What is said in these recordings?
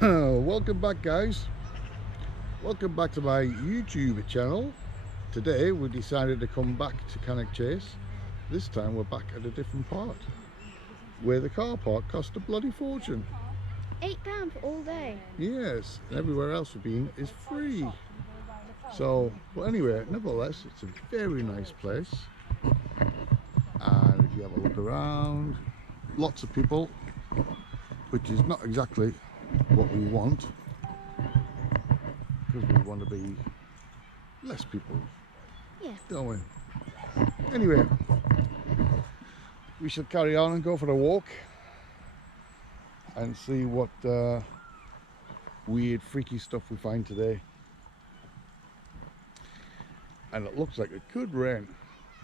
Welcome back, guys. Welcome back to my YouTube channel. Today we decided to come back to Cannock Chase. This time we're back at a different part where the car park cost a bloody fortune. £8 for all day. Yes, and everywhere else we've been is free. So, but anyway, nevertheless, it's a very nice place. And if you have a look around, lots of people, which is not exactly what we want, because we want to be less people, Yeah. don't we? Anyway, we shall carry on and go for a walk and see what weird, freaky stuff we find today. And it looks like it could rain,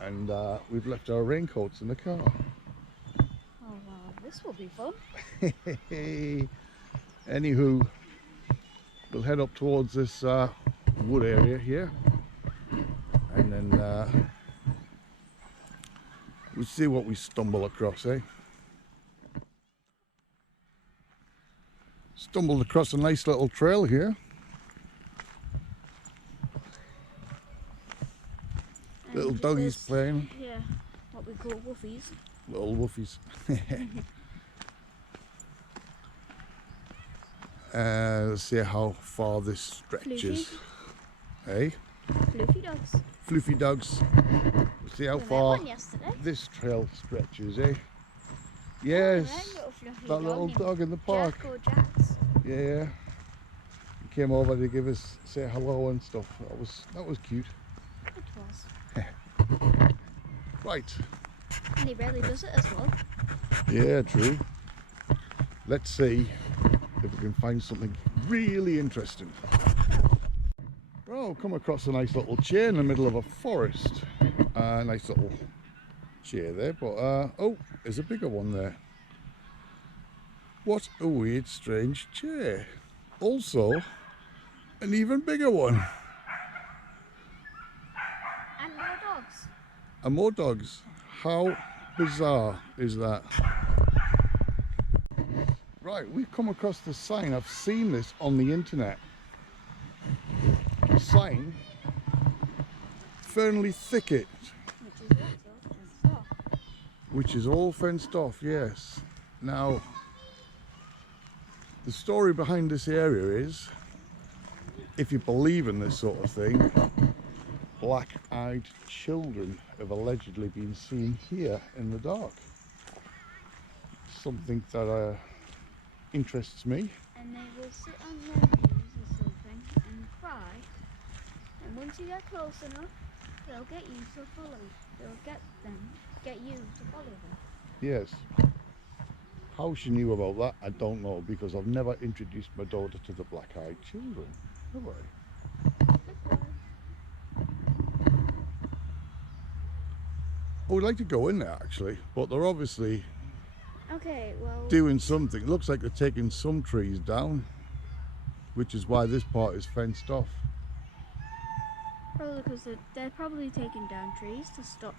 and we've left our raincoats in the car. Oh wow, this will be fun. Anywho, we'll head up towards this wood area here, and then we'll see what we stumble across, eh? Stumbled across a nice little trail here. Little doggies playing. Yeah, what we call woofies. Little woofies. Let's see how far this stretches. Hey? Floofy dogs. Floofy dogs. Let's see how We met far one yesterday. this trail stretches, eh? Oh, Yes, yeah, little fluffy that little named dog in the park. Jack or Jax. Yeah. He came over to give us, say hello and stuff. That was cute. It was. Right. And he rarely does it as well. Yeah, true. Let's see if we can find something really interesting. Well, come across a nice little chair in the middle of a forest. Nice little chair there, but oh, there's a bigger one there. What a weird, strange chair. Also, an even bigger one. And more dogs. And more dogs. How bizarre is that? Right, we've come across the sign. I've seen this on the internet. Sign, Fernley Thicket, which is all fenced off, yes. Now, the story behind this area is, if you believe in this sort of thing, black-eyed children have allegedly been seen here in the dark. Something that interests me. And they will sit on their knees or something and cry. And once you get close enough, they'll get you to follow. They'll get you to follow them. Yes. How she knew about that, I don't know, because I've never introduced my daughter to the black-eyed children, have I? I would like to go in there actually, but they're obviously doing something. It looks like they're taking some trees down, which is why this part is fenced off. Probably because they're probably taking down trees to stop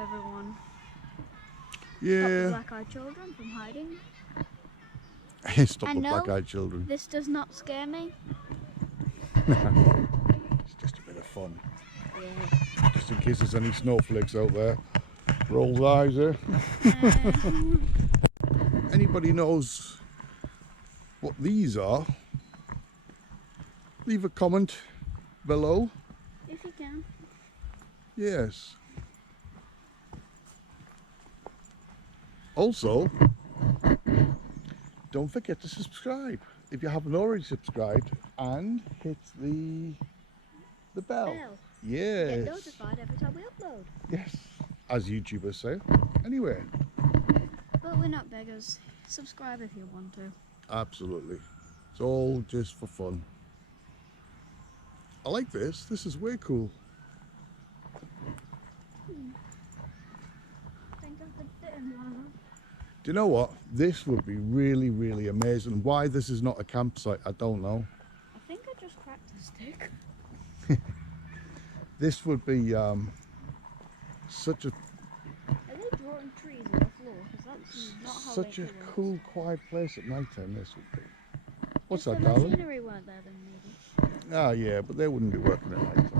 everyone. Yeah. Stop the black-eyed children from hiding. Stop the black-eyed children. This does not scare me. It's just a bit of fun. Yeah. Just in case there's any snowflakes out there. Rolls eyes there. Anybody knows what these are? Leave a comment below. If you can. Yes. Also, don't forget to subscribe if you haven't already subscribed, and hit the bell. Yes. Get notified every time we upload. Yes, as YouTubers say. Anyway. But we're not beggars. Subscribe if you want to. Absolutely. It's all just for fun. I like this. This is way cool. I think I could fit in one of them. Do you know what? This would be really, really amazing. Why this is not a campsite, I don't know. I think I just cracked a stick. This would be such a Are they drawing trees on the floor? Because that's not how such a nature works. cool, quiet place at night time. This would be. What's If that, the darling? machinery weren't there, then maybe. Ah, yeah, but they wouldn't be working at night.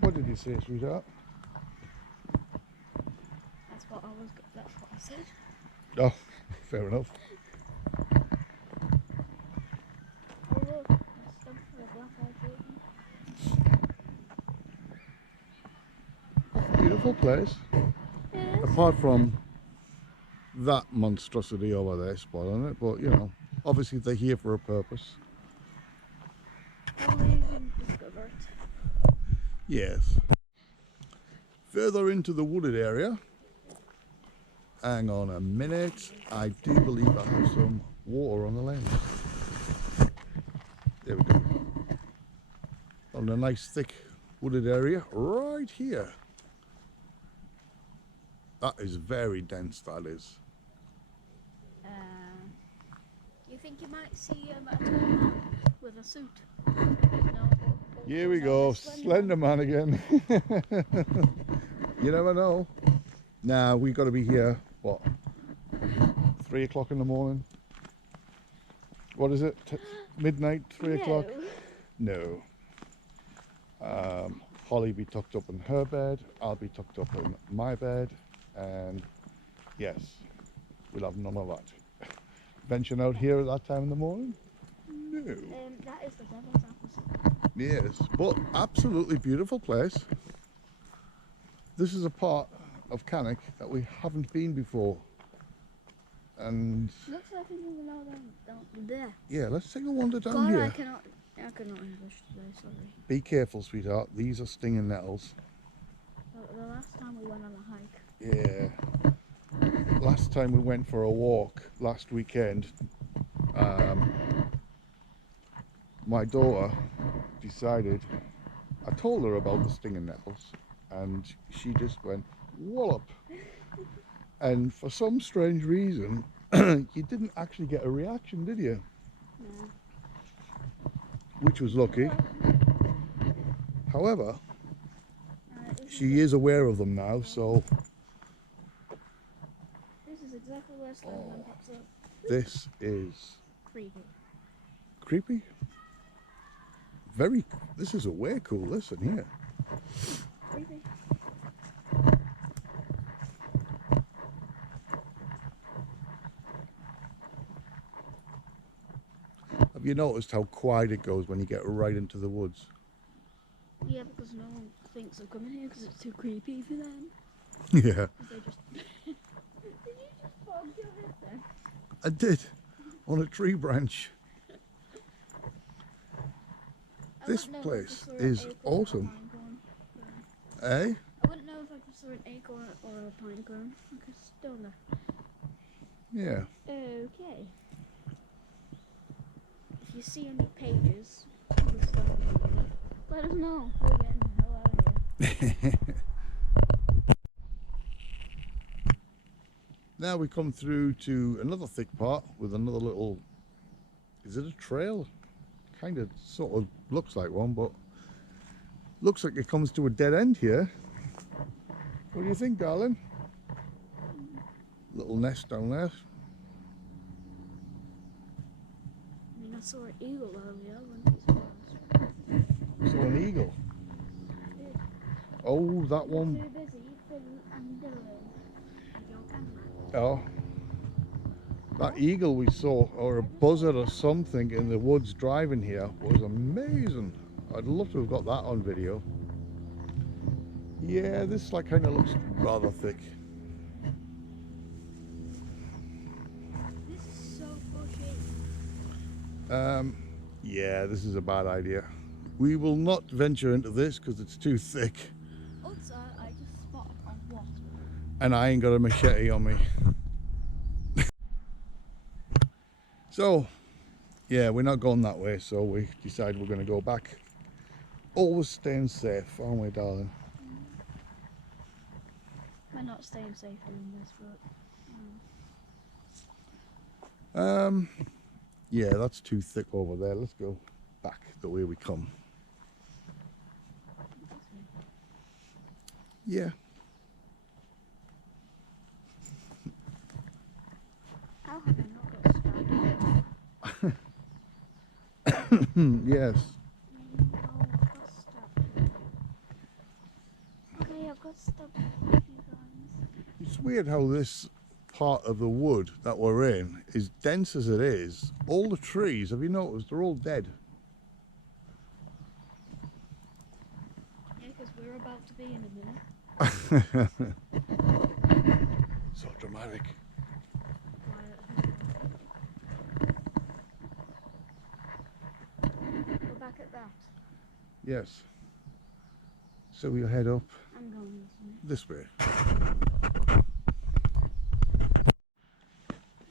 What did you say, sweetheart? That's what I said. Oh, fair enough. Oh look, a stump for a black-eyed baby. Beautiful place. Yes. Apart from that monstrosity over there spoiling it, but you know, obviously they're here for a purpose. Probably even discovered. Yes. Further into the wooded area. Hang on a minute. I do believe I have some water on the lens. There we go. On a nice thick wooded area right here. That is very dense, that is. You think you might see a tall man with a suit? No, Here we go, Slenderman again. You never know. Now we got to be here, what, 3 o'clock in the morning? What is it? Midnight, 3 o'clock? No. Holly be tucked up in her bed, I'll be tucked up in my bed, and yes, we'll have none of that. Venturing out here at that time in the morning? No. That is the devil's apple. Yes, but absolutely beautiful place. This is a part of Cannock that we haven't been before. And Looks like we can go down there. yeah, let's take a wander down God, here. I cannot English today, sorry. Be careful, sweetheart. These are stinging nettles. The last time we went on a hike. Yeah. Last time we went for a walk last weekend, my daughter decided, I told her about the stinging nettles, and she just went wallop. And for some strange reason, you didn't actually get a reaction, did you? No. Which was lucky. However, she is aware of them now, so this is exactly where Slenderman pops up. this is Creepy. creepy. Very, this is a way cool, listen here. Creepy. Have you noticed how quiet it goes when you get right into the woods? Yeah, because no one thinks of coming here because it's too creepy for them. Yeah. They just... Did you just bog your head there? I did, on a tree branch. This place is awesome. Eh? I wouldn't know if I just saw an acorn or a pine cone. Because still no. Yeah. Okay. If you see any pages, with Slenderman, let us know. We're getting the hell out of here. Now we come through to another thick part with another little, is it a trail? Kind of sort of looks like one, but looks like it comes to a dead end here. What do you think, darling? Little nest down there. I mean, I saw an eagle earlier. I wouldn't be surprised. So an eagle. Oh, that one. Too busy and doing your camera. Oh, that eagle we saw, or a buzzard or something in the woods driving here, was amazing. I'd love to have got that on video. Yeah, this like kind of looks rather thick. This is so bushy. Yeah, this is a bad idea. We will not venture into this because it's too thick, Also, I just spotted a wasp. and I ain't got a machete on me. So, yeah, we're not going that way, so we decide we're going to go back. Always staying safe, aren't we, darling? We're not staying safe doing this, but... Yeah, that's too thick over there. Let's go back the way we come. Yeah. How have I not got stabbed? Yes. No, I've got stuff. Okay, I've got stuff, you guys. It's weird how this part of the wood that we're in, as dense as it is, all the trees, have you noticed, they're all dead. Yeah, because we're about to be in a minute. So dramatic. We're back at that. Yes. So we'll head up I'm going this way. this way.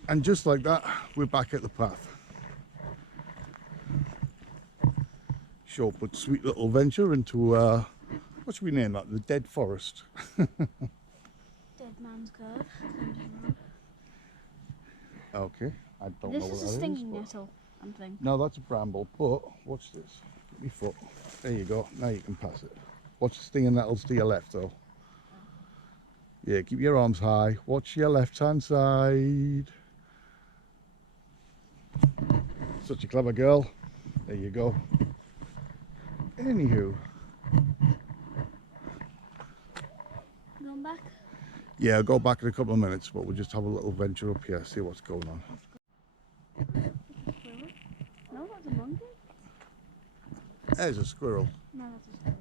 And just like that, we're back at the path. Short but sweet little venture into, what should we name that? The Dead Forest. Dead Man's Curve. Road. Okay, I don't This know what is that a is. stinging But... nettle, I'm thinking. No, that's a bramble, but watch this. Get me foot. There you go, now you can pass it. Watch the stinging nettles to your left though. Yeah, keep your arms high. Watch your left hand side. Such a clever girl. There you go. Anywho. Going back? Yeah, I'll go back in a couple of minutes, but we'll just have a little venture up here, see what's going on. Squirrel? No, that's a monkey. There's a squirrel. No, that's a squirrel.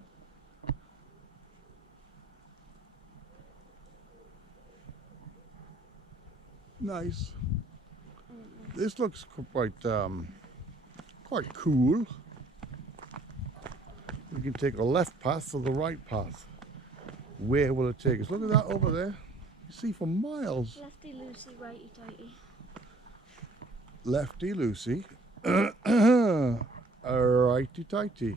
Nice. This looks quite cool. We can take a left path or the right path. Where will it take us? Look at that over there. You see for miles. Lefty loosey, righty tighty. Lefty loosey. Righty tighty.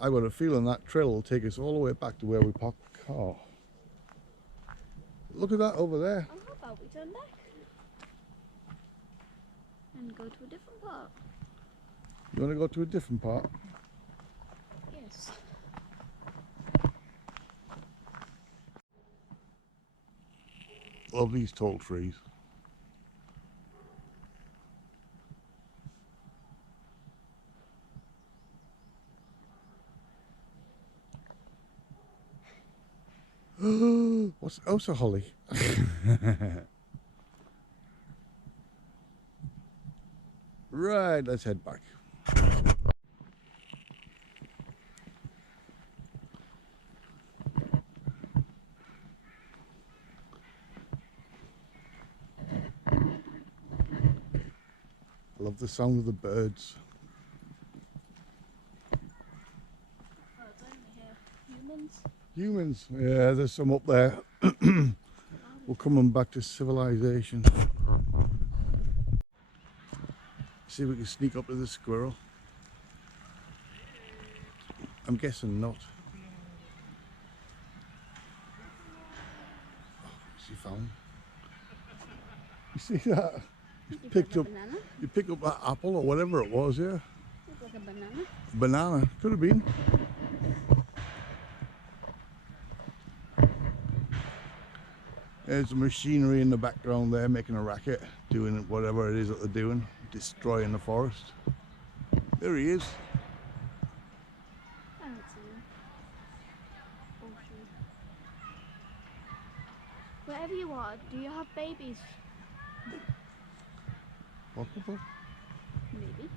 I've got a feeling that trail will take us all the way back to where we parked the car. Look at that over there. Oh, how about we turn back? And go to a different part? You want to go to a different part? Yes. Love these tall trees. What's Osa holly? Right, let's head back. I love the sound of the birds. Oh, it's only here. Humans? Humans, yeah, there's some up there. We're coming back to civilization. See if we can sneak up to the squirrel. I'm guessing not. Oh, what's he found? You see that? You Picked like up. a banana? You picked up that apple or whatever it was, yeah? Looks like a banana. Banana, could have been. There's the machinery in the background there making a racket, doing whatever it is that they're doing, destroying the forest. There he is. I don't see him. Oh, shoot. Wherever you are, do you have babies? Possible. Maybe.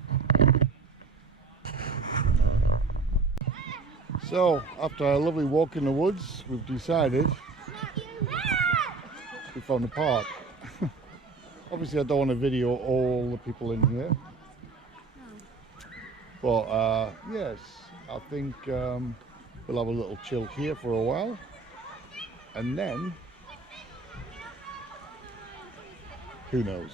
So, after a lovely walk in the woods, we've decided we found a park. Obviously, I don't want to video all the people in here, No. but yes, I think we'll have a little chill here for a while, and then who knows.